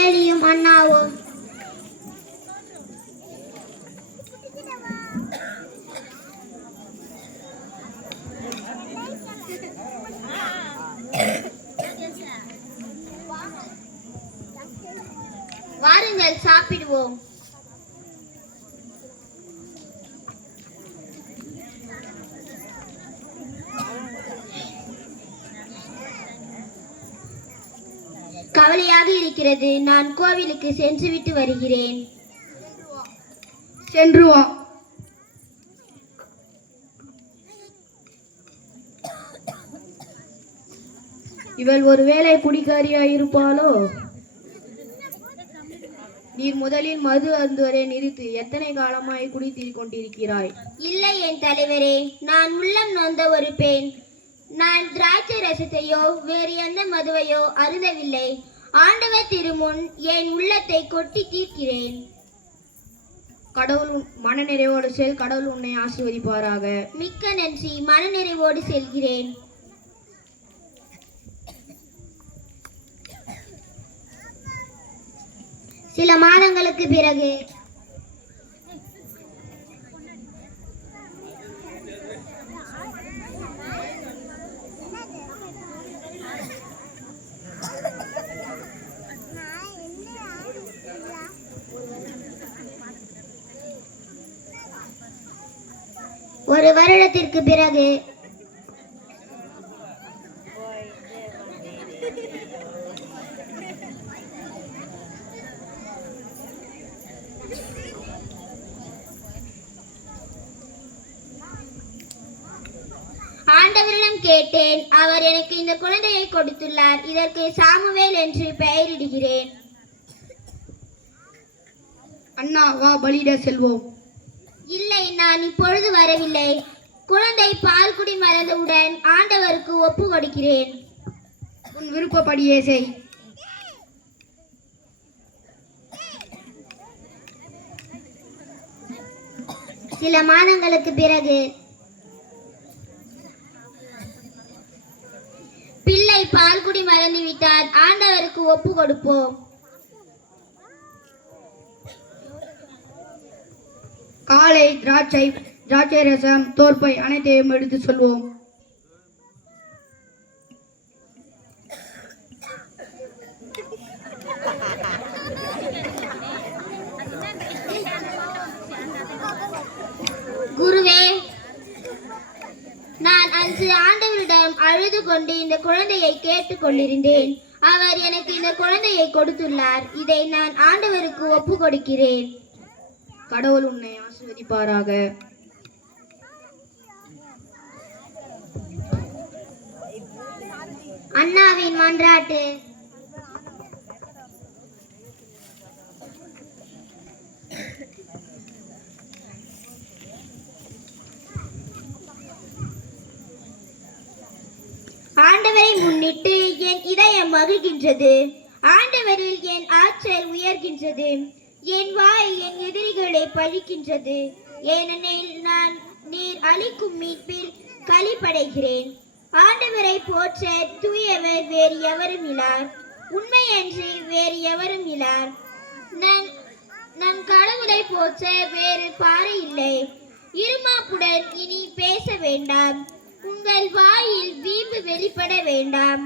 ஏலியும் அண்ணாவும். வாருங்கள் சாப்பிடுவோம். கவலையாக இருக்கிறது. நான் கோவிலுக்கு சென்றுவிட்டு வருகிறேன். சென்று வா. இவள் ஒருவேளை குடிகாரியாய் இருப்பாளோ? நீர் முதலில் மது அருந்துவரை நிறுத்து. எத்தனை காலமாய் குடித்துக் கொண்டிருக்கிறாய்? இல்லை என் தலைவரே, நான் உள்ளம் நொந்த ஒரு பெண். நான் திராட்சை ரசத்தையோ வேறு எந்த மதுவையோ அருந்தவில்லை. ஆண்டவர் திருமுன் என் உள்ளத்தை கொட்டி தீர்க்கிறேன். கடவுள் மனநிறைவோடு செல். கடவுள் உன்னை ஆசீர்வதிப்பாராக. மிக்க நன்றி. மனநிறைவோடு செல்கிறேன். சில மாதங்களுக்கு பிறகு ஒரு வருடத்திற்கு பிறகு ஆண்டவரிடம் கேட்டேன். அவர் எனக்கு இந்த குழந்தையை கொடுத்துள்ளார். இதற்கு சாமுவேல் என்று பெயரிடுகிறேன். அண்ணா வா, பலியிட செல்வோம். இல்லை, நான் இப்பொழுது வரவில்லை. குழந்தை பால் குடி மறந்தவுடன் ஆண்டவருக்கு ஒப்பு கொடுக்கிறேன். உன் விருப்பப்படியே செய். சில மாதங்களுக்கு பிறகு பிள்ளை பால் குடி மறந்து விட்டார். ஆண்டவருக்கு ஒப்பு கொடுப்போம். காலை திராட்சை ரசம், தோற்பை அனைத்தையும் எடுத்து சொல்வோம். குருவே, நான் அன்று ஆண்டவரிடம் அழுது கொண்டு இந்த குழந்தையை கேட்டுக் கொண்டிருந்தேன். அவர் எனக்கு இந்த குழந்தையை கொடுத்துள்ளார். இதை நான் ஆண்டவருக்கு ஒப்பு கொடுக்கிறேன். கடவுள் உன்னை ஆசீர்வதிப்பாராக. அண்ணாவின் மன்றாட்டு. ஆண்டவரை முன்னிட்டு என் இதயம் மகிழ்கின்றது. ஆண்டவரில் என் ஆற்றல் உயர்கின்றது. என் வாய் என் எதிரிகளை பழிக்கின்றது. ஏனெனில் நான் நீர் அளிக்கும் மீட்பில் களிப்படைகிறேன். ஆண்டவரை போற்ற தூயவர் வேறு எவரும் இல்லார். உண்மையன்றி வேறு எவரும் இல்லார். நம் கடவுளை போற்ற வேறு பாறை இல்லை. இருமாப்புடன் இனி பேச வேண்டாம். உங்கள் வாயில் வீம்பு வெளிப்பட வேண்டாம்.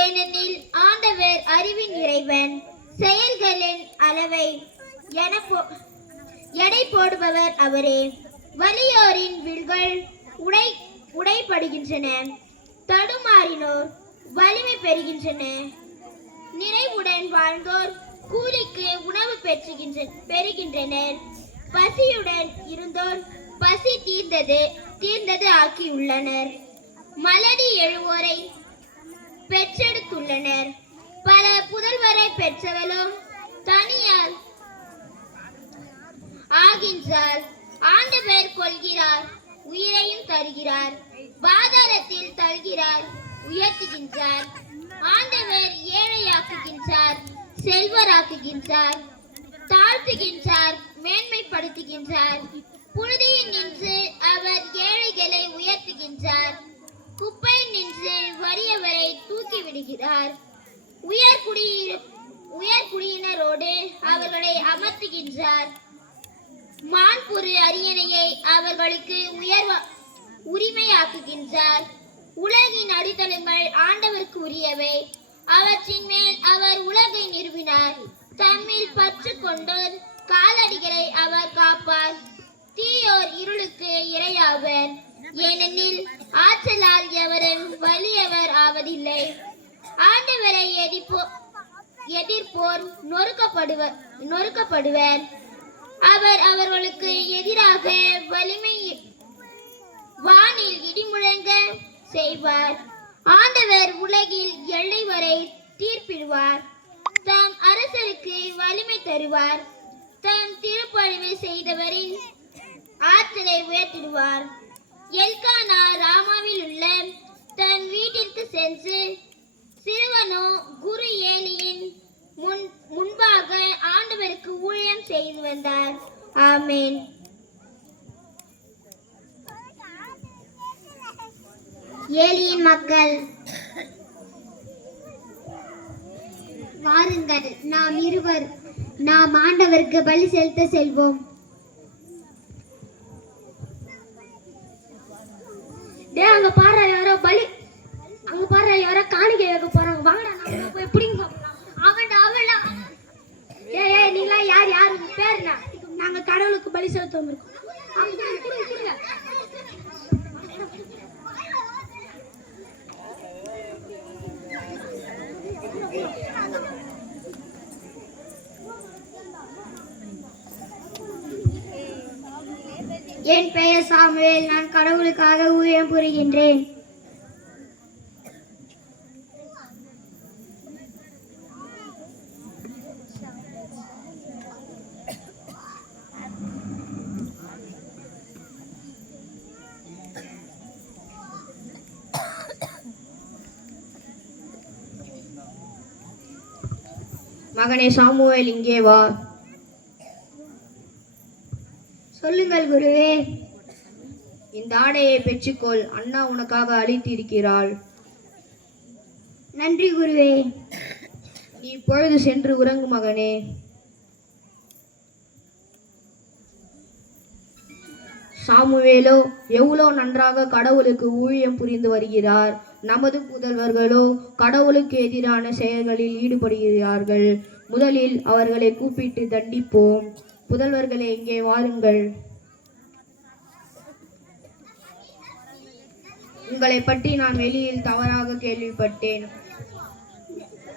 ஏனெனில் ஆண்டவர் அறிவின் இறைவன். செயல்களின் அளவை எடை போடுபவர் அவரே. வலியோரின் வில்கள் உடைப்படுகின்றன. தடுமாறினோர் வலிமை பெறுகின்றன. நிறைவுடன் வாழ்ந்தோர் கூலிக்கு உணவு பெறுகின்றனர். பசியுடன் இருந்தோர் பசி தீர்ந்தது ஆக்கியுள்ளனர். மலடி எழுவோரை பெற்றெடுத்துள்ளனர். பல புதல்வரை பெற்றவளும் தனியால் ஆகின்றார். ஆண்டவர் கொள்கிறார், உயிரையும் தருகிறார். பாதாளத்தில் தள்ளுகிறார், உயர்த்துகின்றார். ஆண்டவர் ஏழையாக்குகின்றார், செல்வராக்குகின்றார். தாழ்த்துகின்றார், மேன்மைப்படுத்துகின்றார். புழுதியில் நின்று அவர் ஏழைகளை உயர்த்துகின்றார். குப்பை நின்று வறியவரை தூக்கி விடுகிறார். உயர் குடியிருப்போரை கட்டளைகளோடு அவர்களை அமர்த்துகின்றார். மான்புரு அரியணையை அவர்களுக்கு உரிமையாக்குகின்றார். உலகின் அடித்தளங்கள் ஆண்டவருக்கு உரியவை, அவற்றின் மேல் அவர் உலகை நிறுவினார். தம்மில் பற்று கொண்டோர் காலடிகளை அவர் காப்பார். தீயோர் இருளுக்கு இரையாவர், ஏனெனில் ஆற்றலால் எவரும் வலியவர் ஆவதில்லை. ஆண்டவரை எதிர்ப்போர் நொறுக்கப்படுவர். அவர் அவர்களுக்கு எதிராக வலிமை வானில் இடிமுழங்க செய்வார். ஆண்டவர் உலகில் எல்லை வரை தீர்ப்பிடுவார். தம் அரசருக்கு வலிமை தருவார். தம் திருப்பழிவு செய்தவரின் ஆற்றலை உயர்த்திடுவார். எல்கானா ராமாவில் உள்ள தன் வீட்டிற்கு சென்று சிறுவனோ குரு ஏலியின் முன்பாக ஆண்டவருக்கு ஊழியம் செய்து வந்தார். ஆமென். ஏலியின் மக்கள், வாருங்கள், நாம் ஆண்டவருக்கு பலி செலுத்த செல்வோம். அங்க பாரு யாரோ காணிக்கை வைக்க போறாங்க. வாங்கடா நம்ம போய் பிடிங்க. ஏய் நீங்களா யார் உங்க பேர் என்ன? நாங்க கடவுளுக்கு பலி செலுத்த வந்திருக்கோம். என் பெயர் சாமுவேல். நான் கடவுளுக்காக ஊழியம் புரிகின்றேன். மகனே சாமுவேல், இங்கே வா. சொல்லுங்கள் குருவே. இந்த ஆடையை பெற்றுக்கொள், அண்ணா உனக்காக அளித்திருக்கிறாள். நன்றி குருவே. நீ இப்பொழுது சென்று உறங்கு மகனே. சாமுவேலோ எவ்வளோ நன்றாக கடவுளுக்கு ஊழியம் புரிந்து வருகிறார். நமது புதல்வர்களோ கடவுளுக்கு எதிரான செயல்களில் ஈடுபடுகிறார்கள். முதலில் அவர்களை கூப்பிட்டு தண்டிப்போம். புதல்வர்களே, இங்கே வாருங்கள். உங்களை பற்றி நான் வெளியில் தவறாக கேள்விப்பட்டேன்.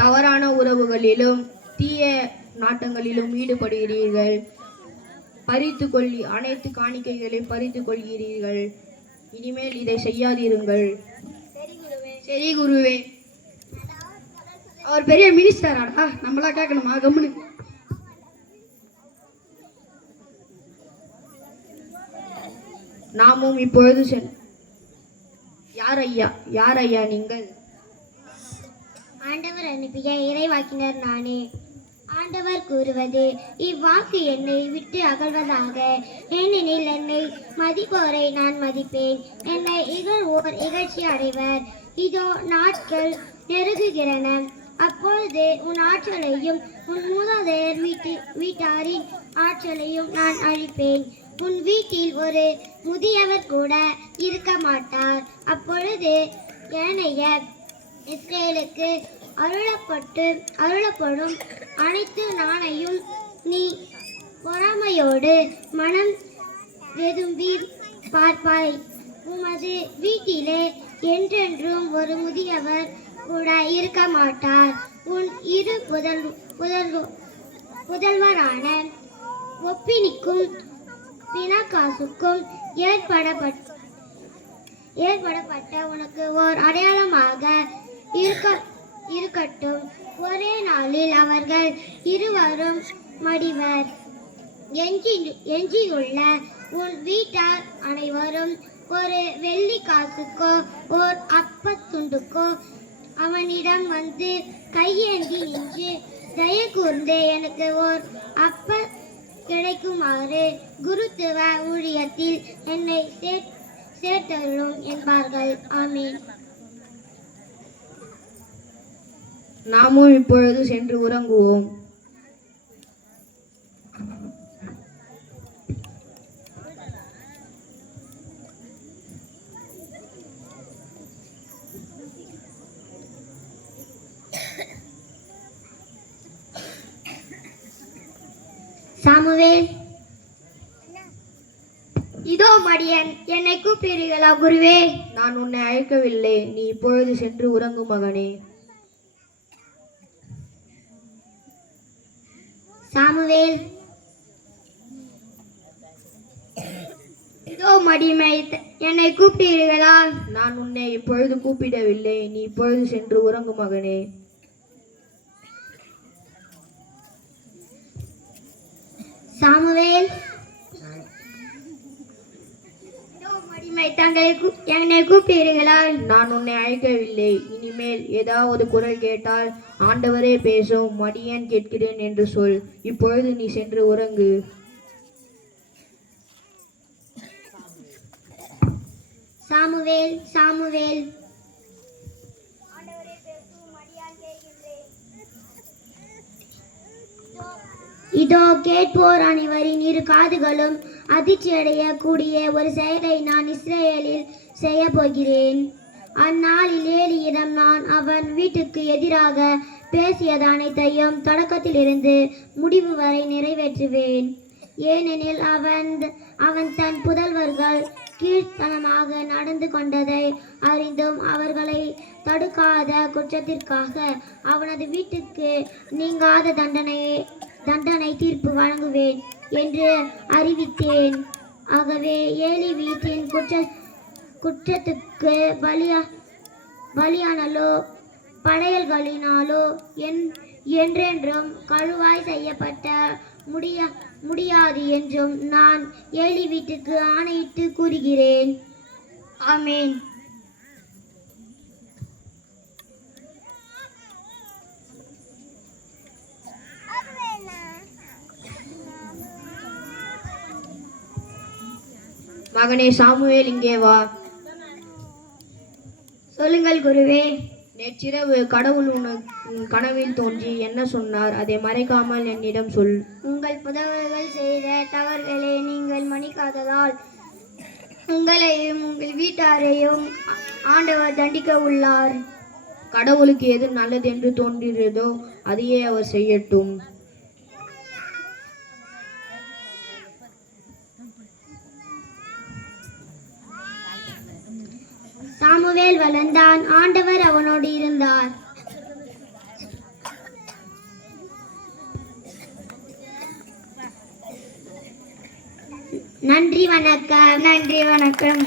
தவறான உறவுகளிலும் தீய நாட்டங்களிலும் ஈடுபடுகிறீர்கள். அனைத்து காணிக்கைகளையும் பறித்து கொள்கிறீர்கள். இனிமேல் இதை செய்யாதிருங்கள். சரி குருவே. அவர் பெரிய மினிஸ்டராடா, நம்மளா கேட்கணுமா? கம்முனு. நாமும் இப்பொழுது யார் ஐயா நீங்கள்? ஆண்டவர் அனுப்பிய இறைவாக்கினர் நானே. ஆண்டவர் கூறுவது, இவ்வாக்கு என்னை விட்டு அகழ்வதாக. ஏனெனில் என்னை மதிப்போரை நான் மதிப்பேன், என்னை இகழ்வோர் இகழ்ச்சி அடைவர். இதோ நாட்கள் நெருங்குகிறன, அப்பொழுது உன் ஆற்றலையும் உன் மூதாதையர் வீட்டாரின் ஆற்றலையும் நான் அழிப்பேன். உன் வீட்டில் ஒரு முதியவர் கூட இருக்க மாட்டார். அப்பொழுது ஏனைய இஸ்ரேலுக்கு அருளப்படும் அனைத்து நாணையும் நீ பொறாமையோடு மனம் வெதும்பி பார்ப்பாய். உமது வீட்டிலே என்றென்றும் ஒரு முதியவர் கூட இருக்க மாட்டார். உன் இரு புதல்வரான ஒப்பினிக்கும் பினாகாசுக்கும் ஏற்படப்பட்ட உனக்கு ஓர் அடையாளமாக இருக்கட்டும். ஒரே நாளில் அவர்கள் இருவரும் மடிவர். எஞ்சியுள்ள உன் வீட்டார் அனைவரும் ஒரு வெள்ளி காசுக்கோ ஓர் அப்பத்துண்டுக்கோ அவனிடம் வந்து கையேந்தி நின்று, தயை கூர்ந்து எனக்கு ஓர் அப்ப கிடைக்குமாறு குருத்துவ ஊழியத்தில் என்னை சேர்த்தருளும் என்பார்கள். ஆமீன். நாமும் இப்பொழுது சென்று உறங்குவோம். சாமுவேல், இதோ மடியன், என்னை கூப்பிடுகிறீர்களா குருவே? நான் உன்னை அழைக்கவில்லை, நீ இப்பொழுது சென்று உறங்கும் மகனே. சாமுவேல், இதோ மடிமை, என்னை கூப்பிடுகிறீர்களா? நான் உன்னை இப்பொழுது கூப்பிடவில்லை, நீ இப்பொழுது சென்று உறங்கும் மகனே. சாமுவேல், இதோ மடிமை, என்னை கூப்பிடுகிறீர்களா? நான் உன்னை அழைக்கவில்லை, இனிமேல் ஏதாவது குரல் கேட்டால் ஆண்டவரே பேசும், மடியேன் கேட்கிறேன் என்று சொல். இப்பொழுது நீ சென்று உறங்கு. சாமுவேல், சாமுவேல், இதோ கேட்போர் அனைவரின் இரு காதுகளும் அதிர்ச்சியடைய கூடிய ஒரு செயலை நான் இஸ்ரேலில் செய்ய போகிறேன். அந்நாளில் ஏலியிடம் நான் அவன் வீட்டுக்கு எதிராக பேசியது அனைத்தையும் தொடக்கத்திலிருந்து முடிவு வரை நிறைவேற்றுவேன். ஏனெனில் அவன் தன் புதல்வர்கள் கீழ்த்தனமாக நடந்து கொண்டதை அறிந்தும் அவர்களை தடுக்காத குற்றத்திற்காக அவனது வீட்டுக்கு நீங்காத தண்டனை தீர்ப்பு வழங்குவேன் என்று அறிவித்தேன். ஆகவே ஏலி வீட்டின் குற்றத்துக்கு பலியானாலோ படையல்களினாலோ என்றென்றும் கழுவாய் செய்யப்பட்ட முடியாது என்றும் நான் ஏலி வீட்டுக்கு ஆணையிட்டு கூறுகிறேன். ஆமென். மகனே சாமுவேல், இங்கே வா. சொல்லுங்கள் குருவே. நேற்றிரவு கடவுள் உன் கனவில் தோன்றி என்ன சொன்னார்? அதை மறைக்காமல் என்னிடம் சொல். உங்கள் புதல்வர்கள் செய்த தவறுகளை நீங்கள் மன்னிக்காததால் உங்களையும் உங்கள் வீட்டாரையும் ஆண்டவர் தண்டிக்க உள்ளார். கடவுளுக்கு எது நல்லது என்று தோன்றுகிறதோ அதையே அவர் செய்யட்டும். சாமுவேல் வளர்ந்தான், ஆண்டவர் அவனோடு இருந்தார். நன்றி வணக்கம். நன்றி வணக்கம்.